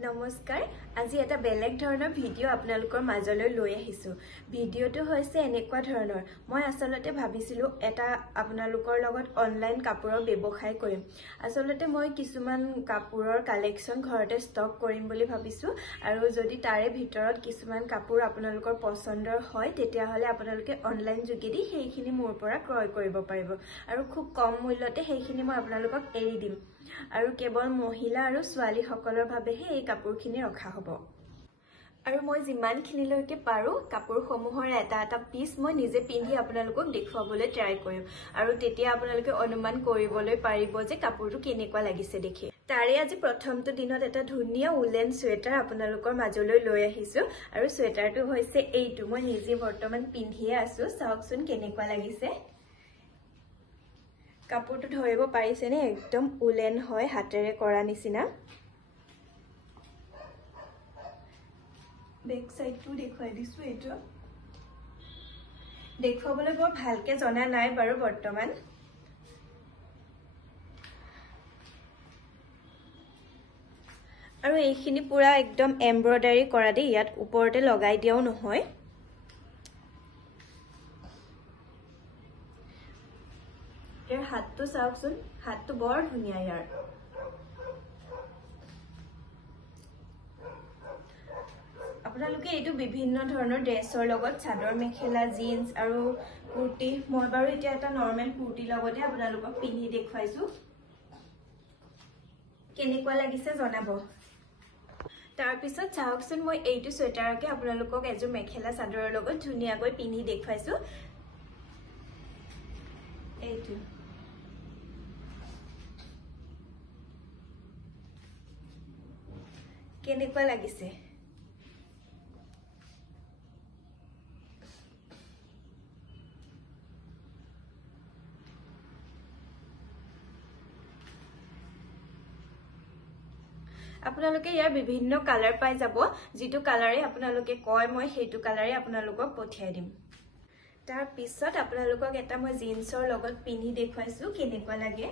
নমস্কাৰ আজি এটা বেলেগ ধৰণৰ ভিডিও আপোনালোকৰ মাজলৈ লৈ আহিছো ভিডিওটো হৈছে এনেকুৱা ধৰণৰ মই আসলতে ভাবিছিলো এটা আপোনালোকৰ লগত অনলাইন কাপোৰৰ ব্যৱসায় কৰিম আসলতে মই কিছুমান কাপোৰৰ কালেকচন ঘৰতে ষ্টক কৰিম বুলি ভাবিছো আৰু যদি তাৰে ভিতৰত কিছুমান কাপোৰ আপোনালোকৰ পছন্দৰ হয় তেতিয়া হলে আপোনালোকে অনলাইন যোগেদি সেইখিনি মোৰ পৰা ক্ৰয় কৰিব পাৰিব আৰু খুব কম মূল্যতে সেইখিনি মই আপোনালোকক এৰি দিম আৰু কেৱল মহিলা আৰু ছোৱালী সকলৰ ভাবেহে এই কাপোৰখিনি ৰখা হ'ব আৰু মই যিমানখিনিলৈকে পাৰো কাপোৰসমূহৰ এটা পিস মই নিজে পিন্ধি আপোনালোকক দেখুৱাবলৈ ট্ৰাই কৰিম আৰু তেতিয়া আপোনালোকে অনুমান কৰিবলৈ পাৰিব যে কাপোৰটো কেনেকুৱা লাগিছে দেখি তাৰে আজি প্ৰথমটো দিনত এটা ধুনীয়া উলেন সোৱেটাৰ আপোনালোকৰ মাজলৈ লৈ আহিছো আৰু সোৱেটাৰটো হৈছে এইটো মই নিজে বৰ্তমান পিন্ধিয়ে আছো চাওকচোন কেনেকুৱা লাগিছে কাপোৰটো ধৰিব পাৰিছে নে একদম উলেন হয় হাতেৰে কৰা নিচিনা বেক সাইডটো দেখুৱাই দিছো এইটো দেখুৱাবলৈ বৰ ভালকে জনা নাই বাৰু বৰ্তমান আৰু এইখিনি পুৰা একদম এমব্ৰয়ডাৰী কৰা দে ইয়াত ওপৰতে লগাই দিয়াও নহয় ইয়াৰ হাতটো চাওকচোন হাতটো বৰ ধুনীয়া ইয়াৰ আপোনালোকে এইটো বিভিন্ন ধৰণৰ ড্ৰেছৰ লগত চাদৰ মেখেলা জিন্স আৰু কুৰ্তি মই বাৰু এতিয়া এটা নৰমেল কুৰ্তি লগতে আপোনালোকক পিন্ধি দেখুৱাইছো কেনেকুৱা লাগিছে জনাব তাৰ পিছত চাওকচোন মই এইটো সোৱেটাৰকে আপোনালোকক এযোৰ মেখেলা চাদৰৰ লগত ধুনীয়াকৈ পিন্ধি দেখুৱাইছো এইটো কেনেকুৱা লাগিছে আপোনালোকে ইয়াৰ বিভিন্ন কালাৰ পাই যাব যেটো কালাৰে আপোনালোকে কয় মই সেইটো কালাৰে আপোনালোকক পঠিয়াই দিম তাৰ পিছত আপোনালোকক এটা মই জিন্সৰ লগত পিন্ধি দেখুৱাইছো কেনেকুৱা লাগে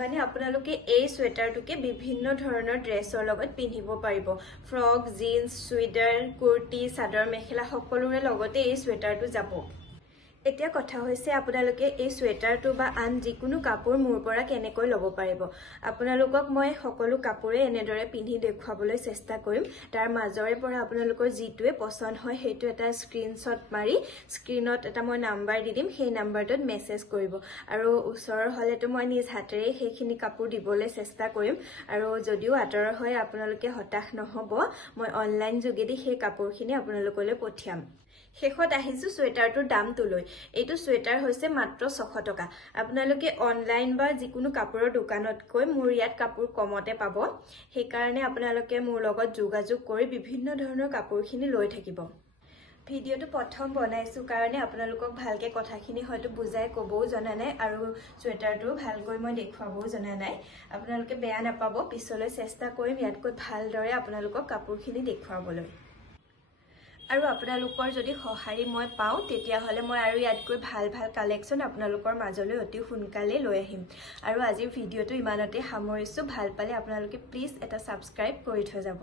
মানে আপোনালোকে এই সোৱেটাৰটোকে বিভিন্ন ধৰণৰ ড্ৰেছৰ লগত পিন্ধিব পাৰিব ফ্ৰক জিন্স সুইডাৰ কুৰ্তি চাদৰ মেখেলা সকলোৰে লগতে এই সোৱেটাৰটো যাব এতিয়া কথা হৈছে আপোনালোকে এই সোৱেটাৰটো বা আন যিকোনো কাপোৰ মোৰ পৰা কেনেকৈ ল'ব পাৰিব আপোনালোকক মই সকলো কাপোৰে এনেদৰে পিন্ধি দেখুৱাবলৈ চেষ্টা কৰিম তাৰ মাজৰে পৰা আপোনালোকৰ যিটোৱে পছন্দ হয় সেইটো এটা স্ক্ৰিনশ্বট মাৰি স্ক্ৰিনত এটা মই নাম্বাৰ দি দিম সেই নাম্বাৰটোত মেছেজ কৰিব আৰু ওচৰৰ হলেতো মই নিজ হাতেৰে সেইখিনি কাপোৰ দিবলৈ চেষ্টা কৰিম আৰু যদিও আঁতৰৰ হয় আপোনালোকে হতাশ নহব মই অনলাইন যোগেদি সেই কাপোৰখিনি আপোনালোকলৈ পঠিয়াম শেষত আহিছো সোৱেটাৰটোৰ দামটো লৈ এইটো সোৱেটাৰ হৈছে মাত্ৰ 600 টকা আপোনালোকে অনলাইন বা যিকোনো কাপোৰৰ দোকানতকৈ মোৰ ইয়াত কাপোৰ কমতে পাব সেই কাৰণে আপোনালোকে মোৰ লগত যোগাযোগ কৰি বিভিন্ন ধৰণৰ কাপোৰখিনি লৈ থাকিব ভিডিওটো প্ৰথম বনাইছো কাৰণে আপোনালোকক ভালকে কথাখিনি হয়তো বুজাই ক'বও জনা নাই আৰু সোৱেটাৰটো ভালকৈ মই দেখুৱাবও জনা নাই আপোনালোকে বেয়া নাপাব পিছলৈ চেষ্টা কৰিম ইয়াতকৈ ভালদৰে আপোনালোকক কাপোৰখিনি দেখুৱাবলৈ আৰু আপোনালোকৰ যদি সহাৰি মই পাও তেতিয়া হলে মই আৰু ইয়াতকৈ ভাল কালেকচন আপোনালোকৰ মাজলৈ অতি সোনকালে লৈ আহিম আৰু আজিৰ ভিডিওটো ইমানতে সামৰিছো ভাল পালে আপোনালোকে প্লিজ এটা সাবস্ক্ৰাইব কৰি থৈ যাব